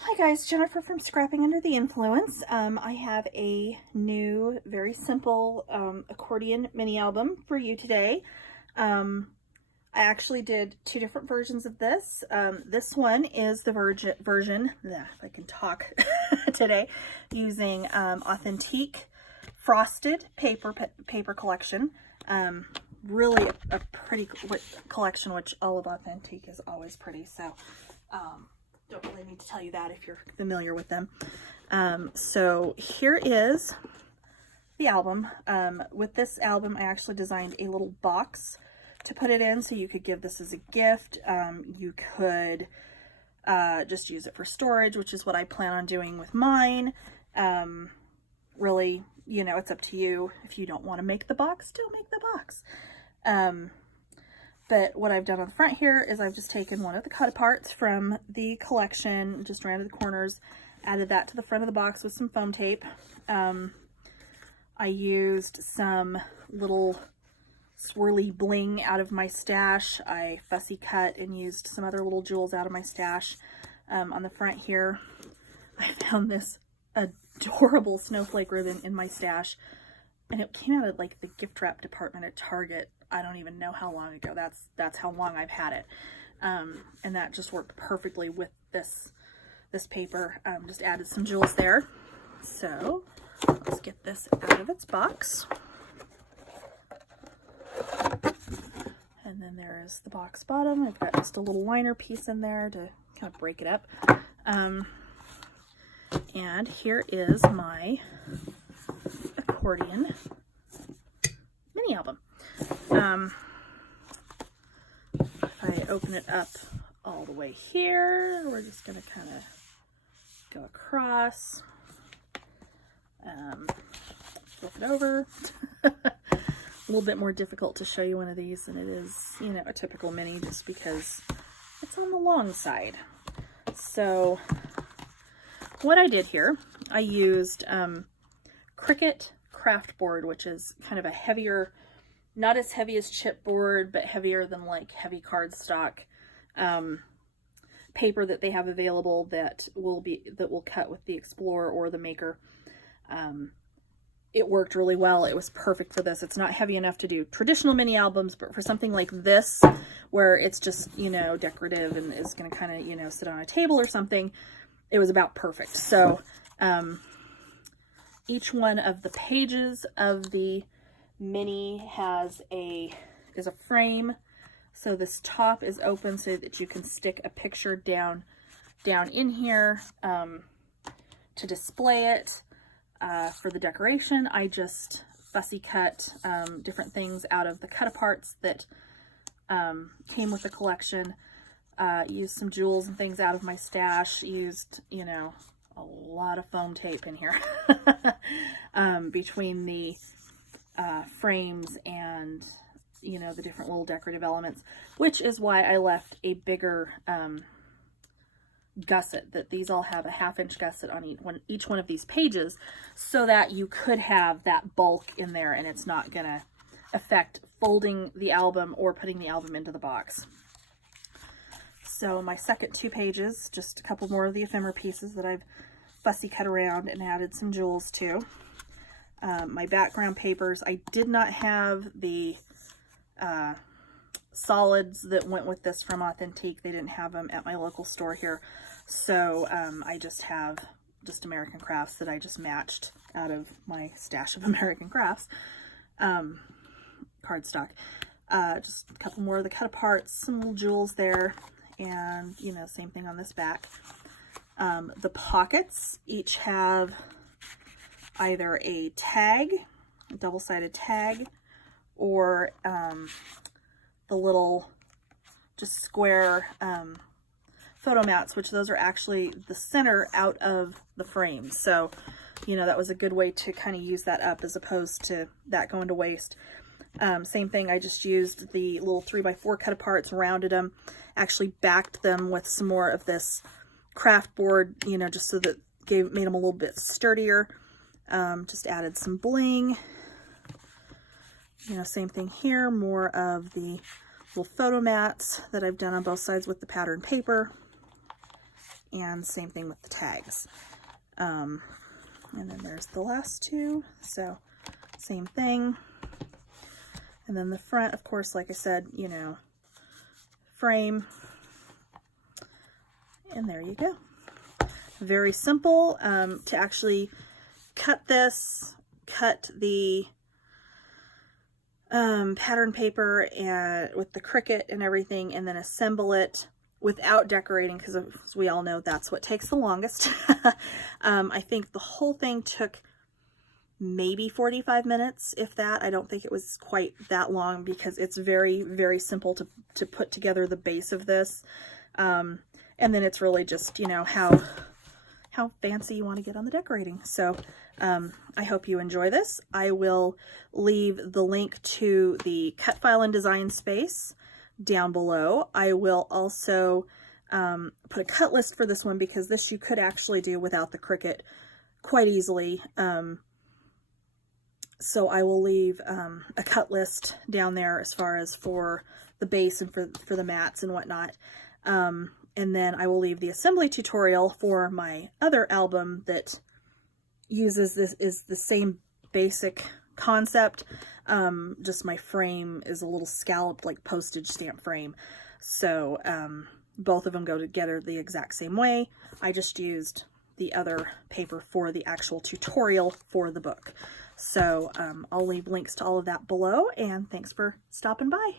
Hi guys, Jennifer from Scrapping Under the Influence. I have a new, very simple accordion mini album for you today. I actually did two different versions of this. This one is the version, if I can talk today, using Authentique Frosted paper collection. Really a pretty collection, which all of Authentique is always pretty. So don't really need to tell you that if you're familiar with them. So here is the album. With this album, I actually designed a little box to put it in, so you could give this as a gift. You could just use it for storage, which is what I plan on doing with mine. Really, you know, it's up to you. If you don't want to make the box, don't make the box. But what I've done on the front here is I've just taken one of the cut aparts from the collection, just rounded the corners, added that to the front of the box with some foam tape. I used some little swirly bling out of my stash. I fussy cut and used some other little jewels out of my stash. On the front here, I found this adorable snowflake ribbon in my stash, and it came out of like the gift wrap department at Target. I don't even know how long ago. That's how long I've had it. And that just worked perfectly with this paper. Just added some jewels there. So let's get this out of its box. And then there is the box bottom. I've got just a little liner piece in there to kind of break it up. And here is my accordion mini album. If I open it up all the way here, we're just going to kind of go across, flip it over. A little bit more difficult to show you one of these than it is, you know, a typical mini, just because it's on the long side. So what I did here, I used Cricut Kraft Board, which is kind of a heavier, not as heavy as chipboard, but heavier than like heavy cardstock paper that they have available that will cut with the Explorer or the Maker. It worked really well. It was perfect for this. It's not heavy enough to do traditional mini albums, but for something like this, where it's just, you know, decorative and is going to kind of, you know, sit on a table or something, it was about perfect. So each one of the pages of the mini is a frame. So this top is open so that you can stick a picture down in here to display it. For the decoration, I just fussy cut different things out of the cut aparts that came with the collection. Used some jewels and things out of my stash. Used, you know, a lot of foam tape in here between the frames and, you know, the different little decorative elements, which is why I left a bigger gusset, that these all have a 1/2 inch gusset on each one of these pages, so that you could have that bulk in there and it's not gonna affect folding the album or putting the album into the box. So my second 2 pages, just a couple more of the ephemera pieces that I've fussy cut around and added some jewels to. My background papers, I did not have the solids that went with this from Authentique. They didn't have them at my local store here. So I just have American Crafts that I just matched out of my stash of American Crafts cardstock. Just a couple more of the cut aparts, some little jewels there, and, you know, same thing on this back. The pockets each have either a tag, a double-sided tag, or the little just square photo mats, which those are actually the center out of the frame. So, you know, that was a good way to kind of use that up as opposed to that going to waste. Same thing, I just used the little 3x4 cut aparts, rounded them, actually backed them with some more of this craft board, you know, just so that made them a little bit sturdier. Just added some bling. You know, same thing here, more of the little photo mats that I've done on both sides with the pattern paper. and same thing with the tags. And then there's the last two, so same thing. And then the front, of course, like I said, you know, frame. And there you go. Very simple to actually cut this, cut the pattern paper and with the Cricut and everything, and then assemble it without decorating, because as we all know, that's what takes the longest. I think the whole thing took maybe 45 minutes, if that. I don't think it was quite that long, because it's very, very simple to put together the base of this. And then it's really just, you know, how fancy you want to get on the decorating. So I hope you enjoy this. I will leave the link to the cut file in Design Space down below. I will also put a cut list for this one, because this you could actually do without the Cricut quite easily. So I will leave a cut list down there as far as for the base and for the mats and whatnot. And then I will leave the assembly tutorial for my other album that uses this, is the same basic concept. Just my frame is a little scalloped, like postage stamp frame. So both of them go together the exact same way. I just used the other paper for the actual tutorial for the book. So I'll leave links to all of that below, and thanks for stopping by.